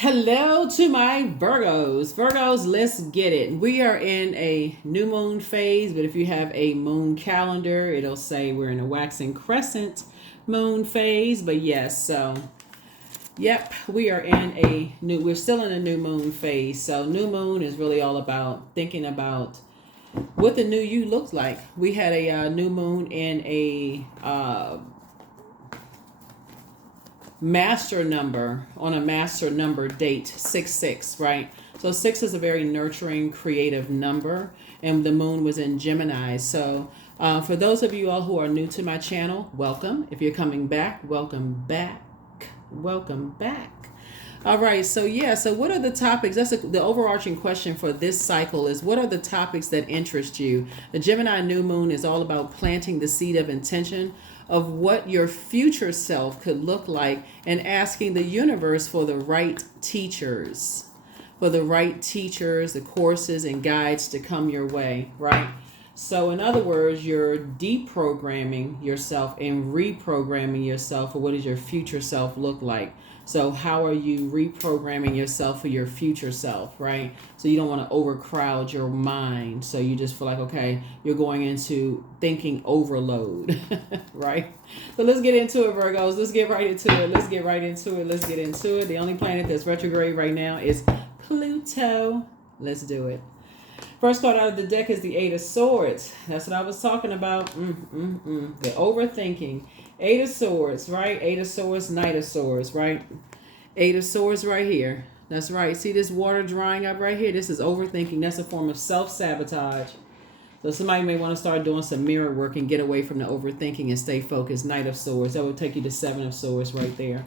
Hello to my Virgos. Virgos, let's get it. We are in a new moon phase, but if you have a moon calendar, it'll say we're in a waxing crescent moon phase. But yes, so yep, we're still in a new moon phase. So new moon is really all about thinking about what the new you looks like. We had a new moon in a master number on a master number date 6 6, right? So 6 is a very nurturing creative number, and the moon was in Gemini. So for those of you all who are new to my channel, welcome. If you're coming back, welcome back. Welcome back. All right, so yeah, so what are the topics? The overarching question for this cycle is, what are the topics that interest you? The Gemini new moon is all about planting the seed of intention of what your future self could look like, and asking the universe for the right teachers, the courses and guides to come your way, right? So in other words, you're deprogramming yourself and reprogramming yourself for what does your future self look like. So how are you reprogramming yourself for your future self, right? So you don't want to overcrowd your mind. So you just feel like, okay, you're going into thinking overload, right? So let's get into it, Virgos. Let's get right into it. The only planet that's retrograde right now is Pluto. Let's do it. First card out of the deck is the Eight of Swords. That's what I was talking about. The overthinking. Eight of Swords, right? Eight of Swords, Knight of Swords, right? Eight of Swords right here. That's right. See this water drying up right here? This is overthinking. That's a form of self-sabotage. So somebody may want to start doing some mirror work and get away from the overthinking and stay focused. Knight of Swords. That would take you to Seven of Swords right there.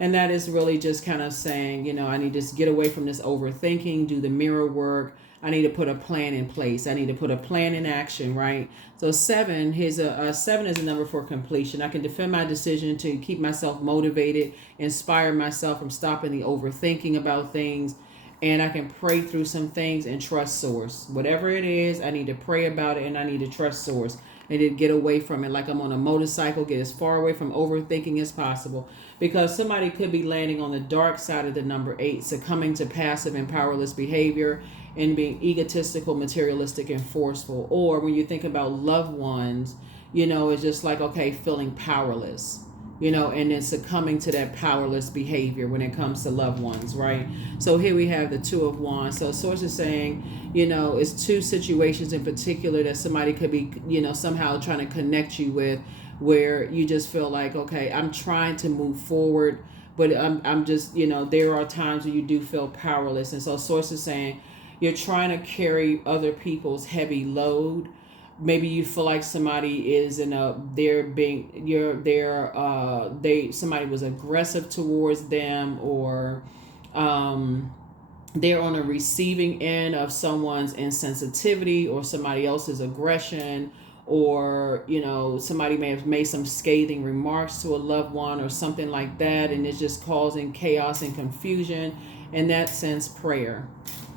And that is really just kind of saying, I need to get away from this overthinking, do the mirror work. I need to put a plan in place. I need to put a plan in action, right? So seven is a number for completion. I can defend my decision to keep myself motivated, inspire myself from stopping the overthinking about things, and I can pray through some things and trust source. Whatever it is, I need to pray about it and I need to trust source. I need to get away from it like I'm on a motorcycle, get as far away from overthinking as possible. Because somebody could be landing on the dark side of the number 8, succumbing to passive and powerless behavior and being egotistical, materialistic, and forceful. Or when you think about loved ones, it's just like, okay, feeling powerless, and then succumbing to that powerless behavior when it comes to loved ones, right? So here we have the Two of Wands. So source is saying, it's two situations in particular that somebody could be, somehow trying to connect you with, where you just feel like, okay, I'm trying to move forward, but I'm just, there are times where you do feel powerless. And so source is saying, you're trying to carry other people's heavy load. Maybe you feel like somebody is somebody was aggressive towards them, or they're on a receiving end of someone's insensitivity or somebody else's aggression, or somebody may have made some scathing remarks to a loved one or something like that, and it's just causing chaos and confusion. In that sense, prayer.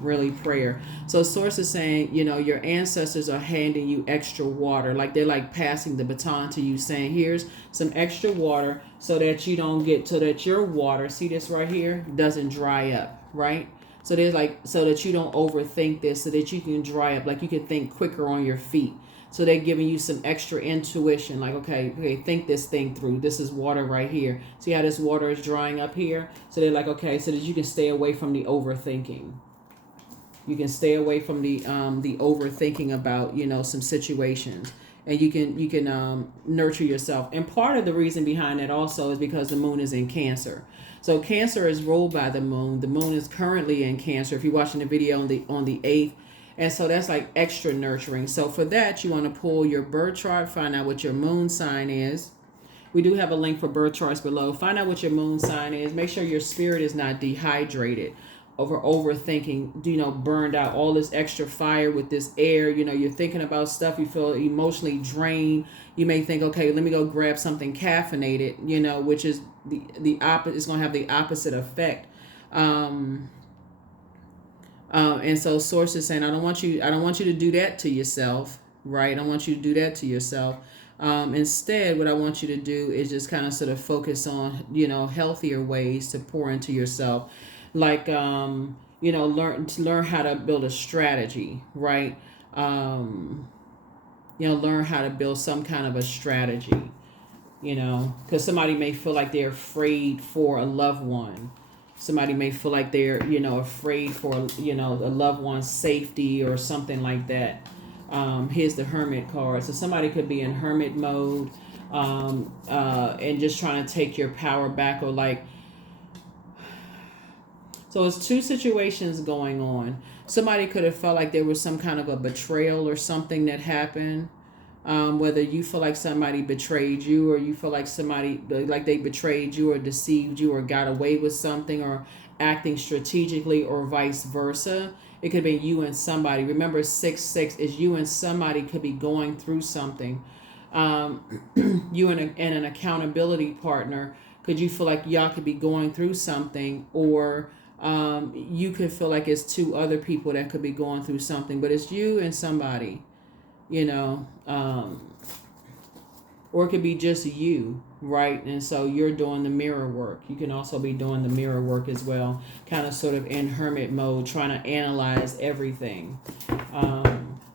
Really prayer. So source is saying, your ancestors are handing you extra water, like they're like passing the baton to you, saying, here's some extra water so that your water, see this right here, doesn't dry up, right? So there's so that you don't overthink this, so that you can dry up, like you can think quicker on your feet. So they're giving you some extra intuition, like, okay, think this thing through. This is water right here. See how this water is drying up here? So they're like, okay, so that you can stay away from the overthinking. You can stay away from the overthinking about, some situations, and you can nurture yourself. And part of the reason behind that also is because the moon is in Cancer. So Cancer is ruled by the moon. The moon is currently in Cancer. If you're watching the video on the 8th, and so that's like extra nurturing. So for that, you want to pull your birth chart, find out what your moon sign is. We do have a link for birth charts below. Find out what your moon sign is. Make sure your spirit is not dehydrated over overthinking, burned out, all this extra fire with this air. You're thinking about stuff, you feel emotionally drained. You may think, okay, let me go grab something caffeinated, which is the opposite. It's going to have the opposite effect. And so source is saying, I don't want you to do that to yourself, right? I don't want you to do that to yourself. Instead, what I want you to do is just kind of sort of focus on, healthier ways to pour into yourself. like learn how to build a strategy, right? Learn how to build some kind of a strategy, because somebody may feel like they're afraid for a loved one. Somebody may feel like they're, afraid for, a loved one's safety or something like that. Here's the Hermit card. So somebody could be in hermit mode, and just trying to take your power back, or like, so it's two situations going on. Somebody could have felt like there was some kind of a betrayal or something that happened. Whether you feel like somebody betrayed you, or you feel like somebody, like they betrayed you or deceived you or got away with something, or acting strategically, or vice versa. It could be you and somebody. Remember, 6-6 is you and somebody could be going through something. You and an accountability partner, could you feel like y'all could be going through something, or you could feel like it's two other people that could be going through something, but it's you and somebody, or it could be just you, right? And so you're doing the mirror work. You can also be doing the mirror work as well, kind of sort of in hermit mode, trying to analyze everything.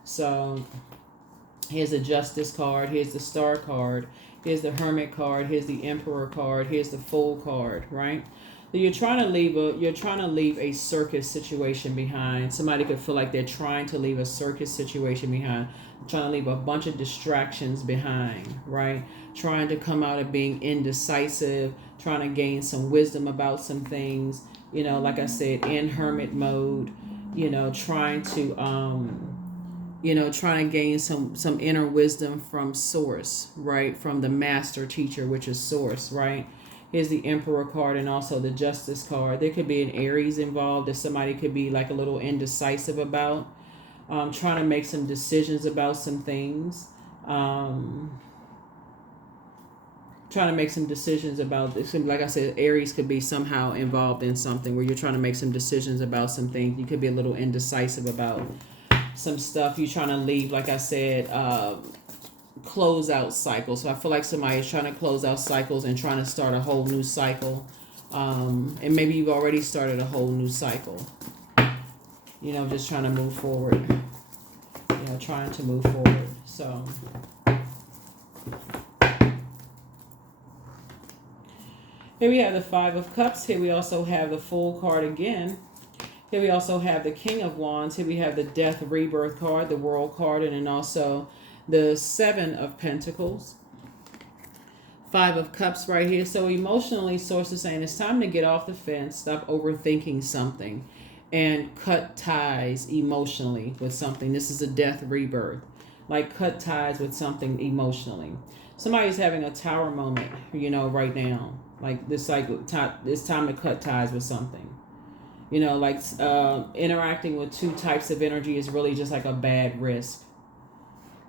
So here's the Justice card, here's the Star card, here's the Hermit card, here's the Emperor card, here's the Fool card, right? So you're trying to leave a circus situation behind. Somebody could feel like they're trying to leave a circus situation behind, trying to leave a bunch of distractions behind, right? Trying to come out of being indecisive, trying to gain some wisdom about some things, like I said, in hermit mode, trying to trying to gain some inner wisdom from source, right? From the master teacher, which is source, right? Here's the Emperor card and also the Justice card. There could be an Aries involved that somebody could be like a little indecisive about, trying to make some decisions about some things. Trying to make some decisions about this. Like I said, Aries could be somehow involved in something where you're trying to make some decisions about some things. You could be a little indecisive about some stuff. You're trying to leave, like I said, close out cycles. So I feel like somebody is trying to close out cycles and trying to start a whole new cycle. And maybe you've already started a whole new cycle. Just trying to move forward. Trying to move forward. So here we have the Five of Cups. Here we also have the Fool card again. Here we also have the King of Wands. Here we have the Death Rebirth card, the World card, and then also the Seven of Pentacles. Five of Cups right here. So emotionally, Source is saying it's time to get off the fence, stop overthinking something, and cut ties emotionally with something. This is a Death Rebirth. Like, cut ties with something emotionally. Somebody's having a tower moment, right now. Like, it's time to cut ties with something. Interacting with two types of energy is really just like a bad risk.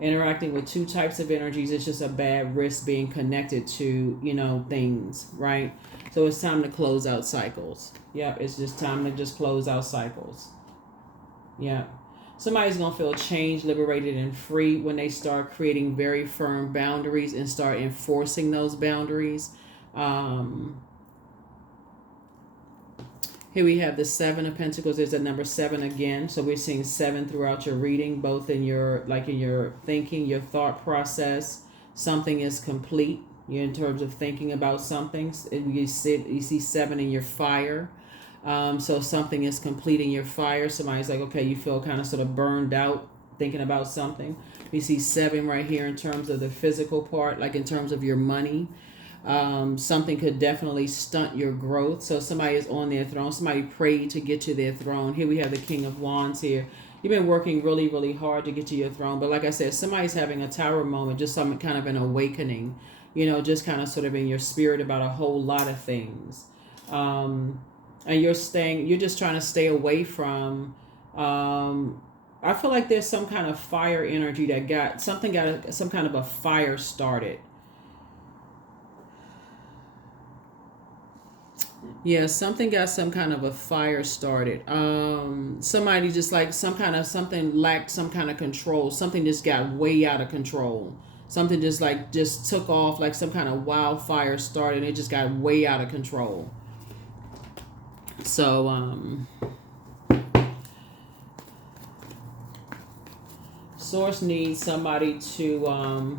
Interacting with two types of energies is just a bad risk being connected to, things, right? So it's time to close out cycles. Yep, it's just time to just close out cycles. Yeah. Somebody's going to feel changed, liberated, and free when they start creating very firm boundaries and start enforcing those boundaries. Here we have the Seven of Pentacles. There's a number 7 again. So we're seeing 7 throughout your reading, both in your thinking, your thought process. Something is complete. You're in terms of thinking about something. You see 7 in your fire. So something is complete in your fire. Somebody's like, okay, you feel kind of sort of burned out thinking about something. You see 7 right here in terms of the physical part, like in terms of your money. Something could definitely stunt your growth. So somebody is on their throne. Somebody prayed to get to their throne. Here we have the King of Wands here. You've been working really, really hard to get to your throne. But like I said, somebody's having a tower moment, just some kind of an awakening, just kind of sort of in your spirit about a whole lot of things. And you're just trying to stay away from, I feel like there's some kind of fire energy that got some kind of a fire started. Yeah, something got some kind of a fire started. Somebody just like something lacked some kind of control. Something just got way out of control. Something just took off, like some kind of wildfire started and it just got way out of control. So Source needs somebody to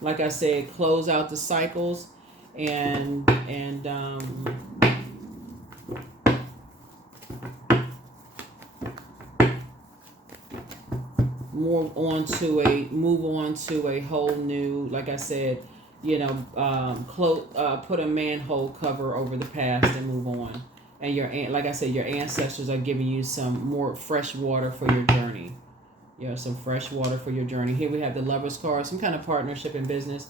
like I said, close out the cycles and move on to a whole new, like I said, put a manhole cover over the past and move on. And like I said, your ancestors are giving you some more fresh water for your journey. Some fresh water for your journey. Here we have the Lover's card, some kind of partnership in business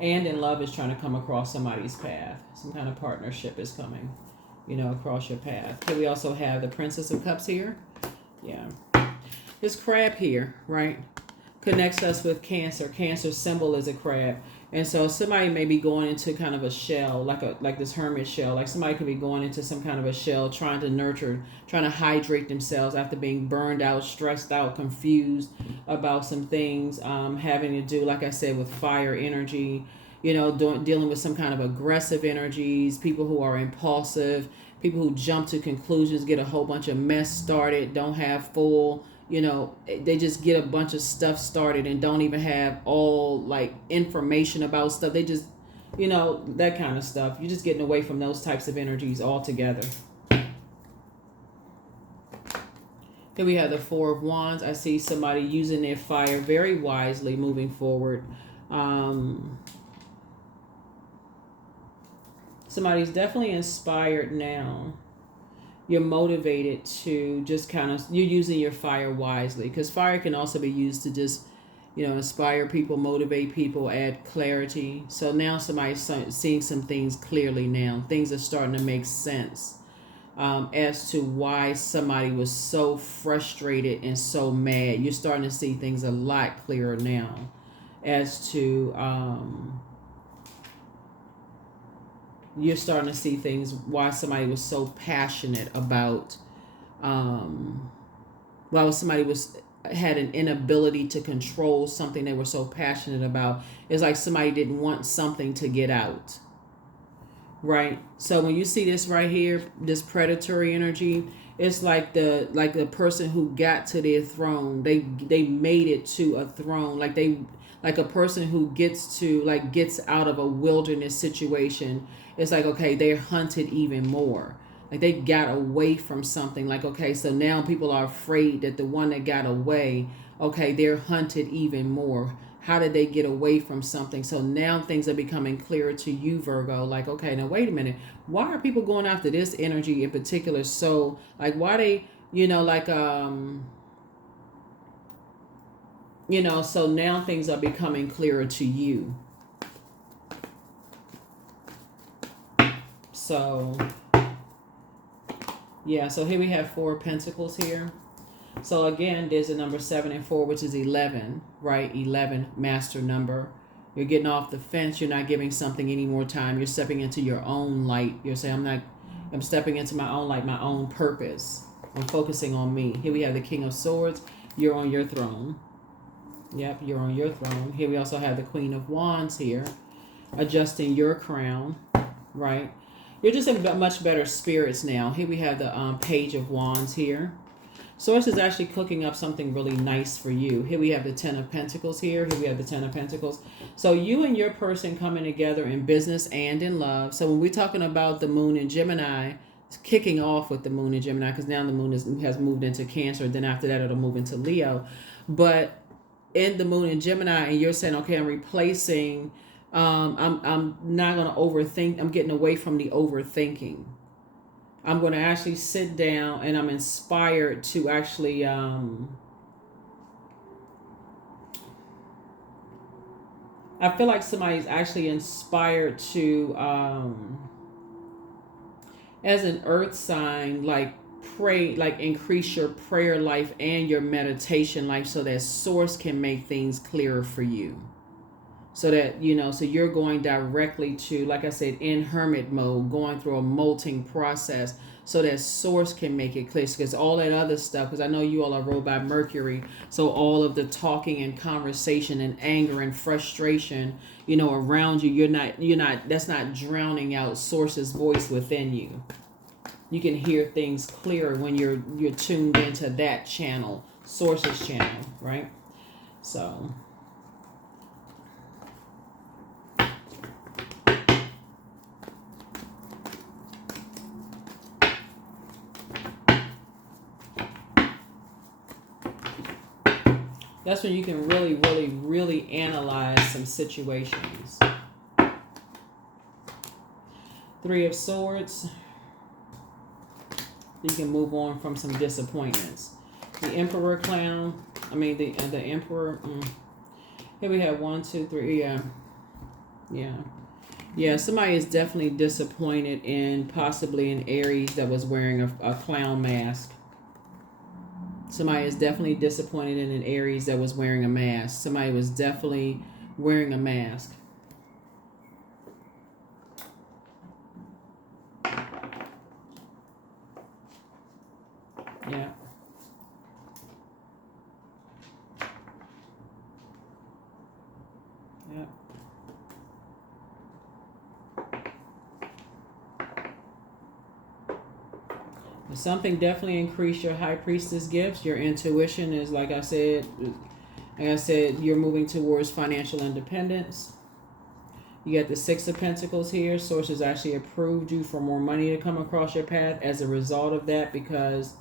and in love is trying to come across somebody's path. Some kind of partnership is coming, across your path. Here we also have the Princess of Cups here. Yeah. This crab here, right, connects us with Cancer. Cancer symbol is a crab. And so somebody may be going into kind of a shell, like this hermit shell. Like somebody could be going into some kind of a shell, trying to nurture, trying to hydrate themselves after being burned out, stressed out, confused about some things, having to do, like I said, with fire energy, dealing with some kind of aggressive energies, people who are impulsive, people who jump to conclusions, get a whole bunch of mess started, don't have full... they just get a bunch of stuff started and don't even have all like information about stuff. They just, that kind of stuff. You're just getting away from those types of energies altogether. Here we have the Four of Wands. I see somebody using their fire very wisely moving forward. Somebody's definitely inspired now. You're motivated to just you're using your fire wisely, because fire can also be used to just, inspire people, motivate people, add clarity. So now somebody's seeing some things clearly now. Things are starting to make sense as to why somebody was so frustrated and so mad. You're starting to see things a lot clearer now as to... you're starting to see things why somebody was so passionate about why somebody had an inability to control something they were so passionate about. It's like somebody didn't want something to get out, right? So when you see this right here, this predatory energy, it's like the person who got to their throne, they made it to a throne, like a person who gets out of a wilderness situation. It's like, okay, they're hunted even more. Like they got away from something. Like, okay, so now people are afraid that the one that got away, okay, they're hunted even more. How did they get away from something? So now things are becoming clearer to you, Virgo. Like, okay, now wait a minute. Why are people going after this energy in particular? So like, why they, so now things are becoming clearer to you. So, yeah, so here we have Four of Pentacles here. So again, there's a number 7 and 4, which is 11, right? 11, master number. You're getting off the fence. You're not giving something any more time. You're stepping into your own light. You're saying, I'm stepping into my own light, my own purpose. I'm focusing on me. Here we have the King of Swords. You're on your throne. Yep, you're on your throne. Here we also have the Queen of Wands here, adjusting your crown, right? You're just in much better spirits now. Here we have the Page of Wands here. Source is actually cooking up something really nice for you. Here we have the Ten of Pentacles here. Here we have the Ten of Pentacles. So you and your person coming together in business and in love. So when we're talking about the Moon in Gemini, it's kicking off with the Moon in Gemini, because now the Moon has moved into Cancer. Then after that, it'll move into Leo. But in the Moon in Gemini, and you're saying, okay, I'm replacing... I'm not going to overthink. I'm getting away from the overthinking. I'm going to actually sit down, and I'm inspired to actually, I feel like somebody's actually inspired to, as an earth sign, like pray, like increase your prayer life and your meditation life so that Source can make things clearer for you. So that, so you're going directly to, like I said, in hermit mode, going through a molting process so that Source can make it clear. Because all that other stuff, because I know you all are ruled by Mercury, so all of the talking and conversation and anger and frustration, around you, you're not, that's not drowning out Source's voice within you. You can hear things clearer when you're tuned into that channel, source's channel, right? So that's when you can really analyze some situations. Three of Swords. You can move on from some disappointments. The Emperor Clown. I mean, the Emperor. Here we have 1, 2, 3. Yeah. Somebody is definitely disappointed in possibly an Aries that was wearing a clown mask. Somebody is definitely disappointed in an Aries that was wearing a mask. Somebody was definitely wearing a mask. Yeah. Yeah. Something definitely increased your High Priestess gifts. Your intuition is, like I said, you're moving towards financial independence. You got the Six of Pentacles here. Sources actually approved you for more money to come across your path as a result of that, because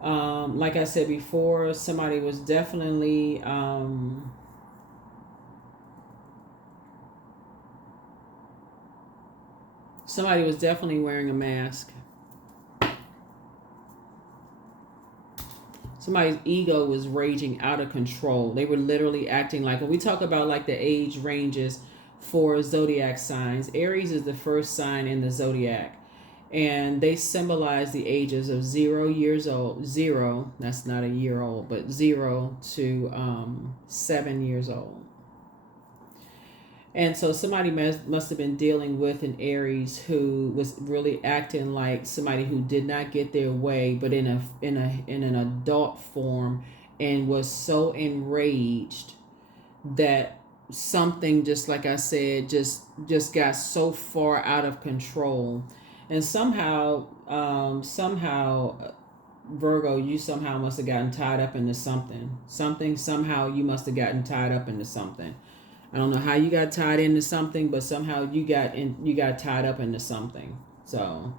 like I said before, somebody was definitely wearing a mask. Somebody's ego was raging out of control. They were literally acting like, when we talk about like the age ranges for zodiac signs, Aries is the first sign in the zodiac, and they symbolize the ages of 0 years old. 0, that's not a year old, but 0 to 7 years old. And so somebody must have been dealing with an Aries who was really acting like somebody who did not get their way, but in an adult form, and was so enraged that something, just like I said, just got so far out of control. And somehow Virgo, you somehow must have gotten tied up into something. Somehow you must have gotten tied up into something. I don't know how you got tied into something, but somehow you got tied up into something. So,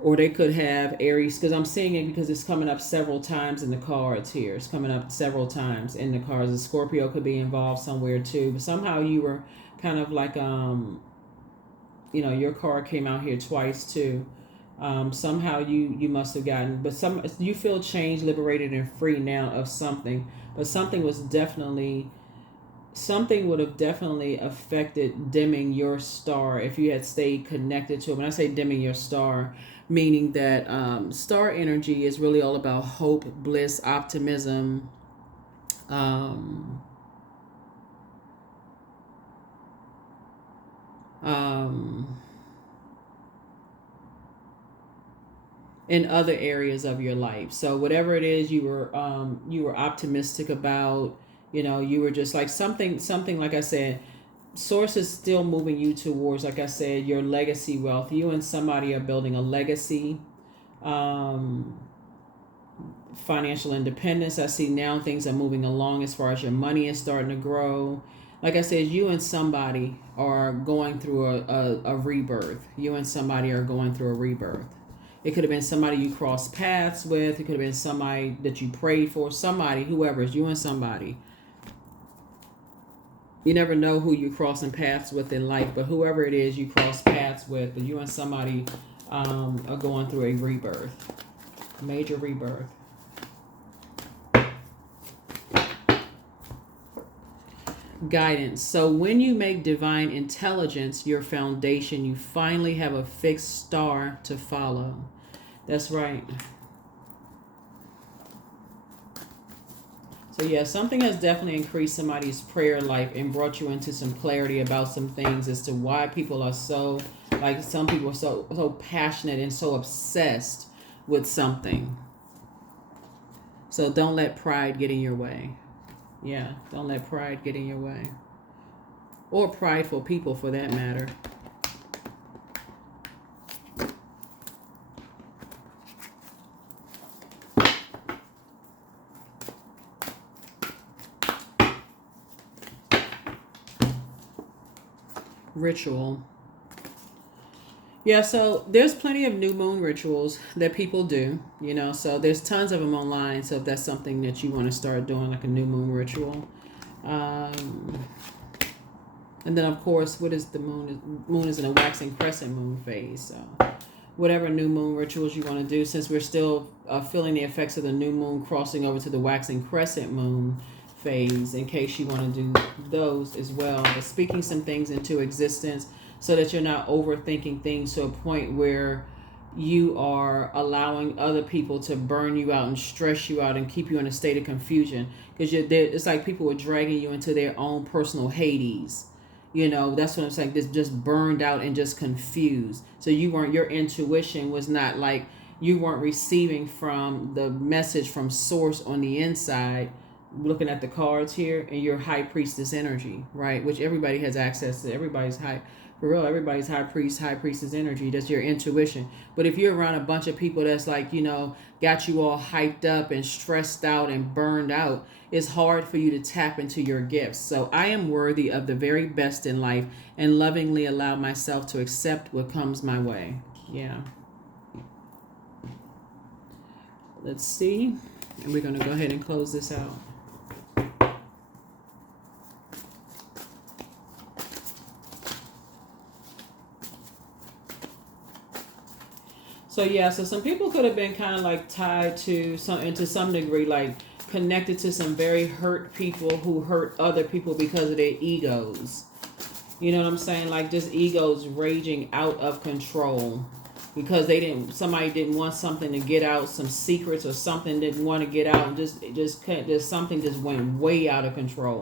or they could have Aries, because I'm seeing it because it's coming up several times in the cards here. It's coming up several times in the cards. A Scorpio could be involved somewhere too. But somehow you were kind of like, your card came out here twice too. Somehow you must have gotten, but you feel changed, liberated, and free now of something. But something would have definitely affected dimming your star if you had stayed connected to it. When I say dimming your star, meaning that star energy is really all about hope, bliss, optimism, in other areas of your life. So whatever it is you were optimistic about, you were just like something like I said, source is still moving you towards, like I said, your legacy wealth. You and somebody are building a legacy, financial independence. I see now things are moving along as far as your money is starting to grow. Like I said, you and somebody are going through a rebirth. You and somebody are going through a rebirth. It could have been somebody you crossed paths with. It could have been somebody that you prayed for. Somebody, whoever, it's you and somebody. You never know who you're crossing paths with in life, but whoever it is you cross paths with, but you and somebody are going through a rebirth. Major rebirth. Guidance. So when you make divine intelligence your foundation, you finally have a fixed star to follow. That's right. So yeah, something has definitely increased somebody's prayer life and brought you into some clarity about some things as to why people are so, like some people are so passionate and so obsessed with something. So don't let pride get in your way. Yeah, don't let pride get in your way. Or prideful people, for that matter. ritual. Yeah, so there's plenty of new moon rituals that people do, so there's tons of them online. So if that's something that you want to start doing, like a new moon ritual. And then, of course, what is the moon? Moon is in a waxing crescent moon phase. So whatever new moon rituals you want to do, since we're still feeling the effects of the new moon crossing over to the waxing crescent moon phase, in case you want to do those as well. But speaking some things into existence so that you're not overthinking things to a point where you are allowing other people to burn you out and stress you out and keep you in a state of confusion. Because it's like people are dragging you into their own personal Hades. That's what I'm saying. Just burned out and just confused. So your intuition was not like, you weren't receiving from the message from source on the inside. Looking at the cards here, and your high priestess energy, right? Which everybody has access to. Everybody's high priestess energy. That's your intuition. But if you're around a bunch of people that's like, got you all hyped up and stressed out and burned out, it's hard for you to tap into your gifts. So I am worthy of the very best in life and lovingly allow myself to accept what comes my way. Yeah. Let's see. And we're going to go ahead and close this out. So some people could have been kind of like tied to some degree, like connected to some very hurt people who hurt other people because of their egos. You know what I'm saying? Like just egos raging out of control because somebody didn't want something to get out, some secrets or something didn't want to get out, and just something just went way out of control.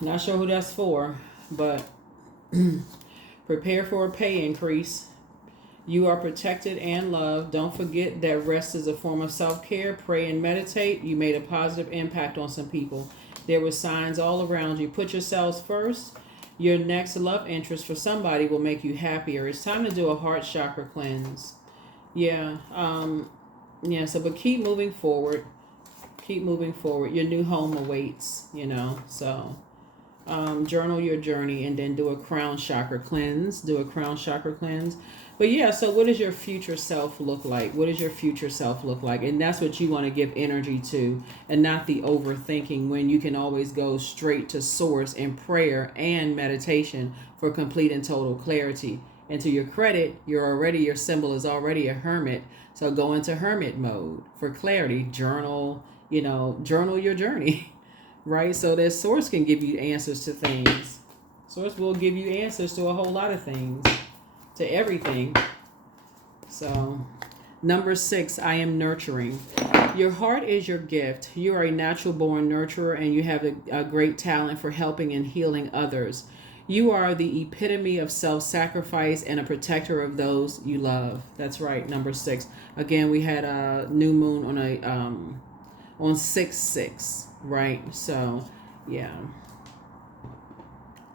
Not sure who that's for, but prepare for a pay increase. You are protected and loved. Don't forget that rest is a form of self-care. Pray and meditate. You made a positive impact on some people. There were signs all around you. Put yourselves first. Your next love interest for somebody will make you happier. It's time to do a heart chakra cleanse. Yeah. But keep moving forward. Keep moving forward. Your new home awaits, so journal your journey and then do a crown chakra cleanse. But yeah, so what does your future self look like? What does your future self look like? And that's what you want to give energy to, and not the overthinking, when you can always go straight to source in prayer and meditation for complete and total clarity. And to your credit, your symbol is already a hermit. So go into hermit mode for clarity. Journal your journey, right? So that source can give you answers to things. Source will give you answers to a whole lot of things. To everything. So, number 6, I am nurturing. Your heart is your gift. You are a natural born nurturer, and you have a great talent for helping and healing others. You are the epitome of self-sacrifice and a protector of those you love. That's right, number 6. Again, we had a new moon on 6/6, right? So, yeah.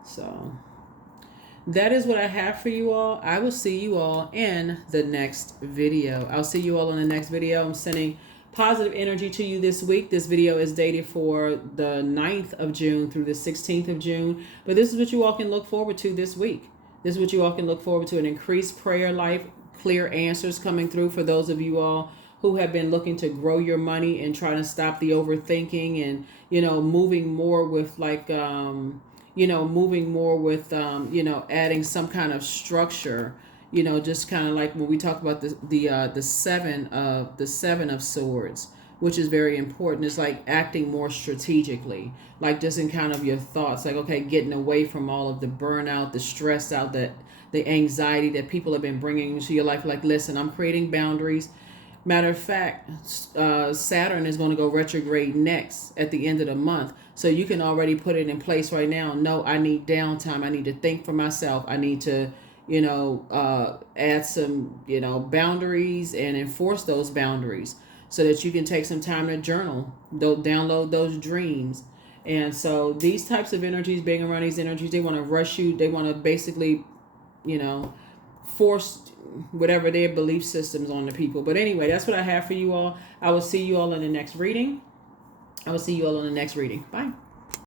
So that is what I have for you all. I will see you all in the next video. I'll see you all in the next video. I'm sending positive energy to you this week. This video is dated for the 9th of June through the 16th of June. But this is what you all can look forward to this week. This is what you all can look forward to: an increased prayer life, clear answers coming through for those of you all who have been looking to grow your money and trying to stop the overthinking and, moving more with adding some kind of structure, just kind of like when we talk about the seven of swords, which is very important. It's like acting more strategically, like just in kind of your thoughts, like, okay, getting away from all of the burnout, the stress out, the anxiety that people have been bringing into your life. Like, listen, I'm creating boundaries. Matter of fact, Saturn is going to go retrograde next at the end of the month. So you can already put it in place right now. No, I need downtime. I need to think for myself. I need to, add some, boundaries and enforce those boundaries so that you can take some time to journal, download those dreams. And so these types of energies, being around these energies, they want to rush you. They want to basically, force whatever their belief systems on the people. But anyway, that's what I have for you all. I will see you all in the next reading. Bye.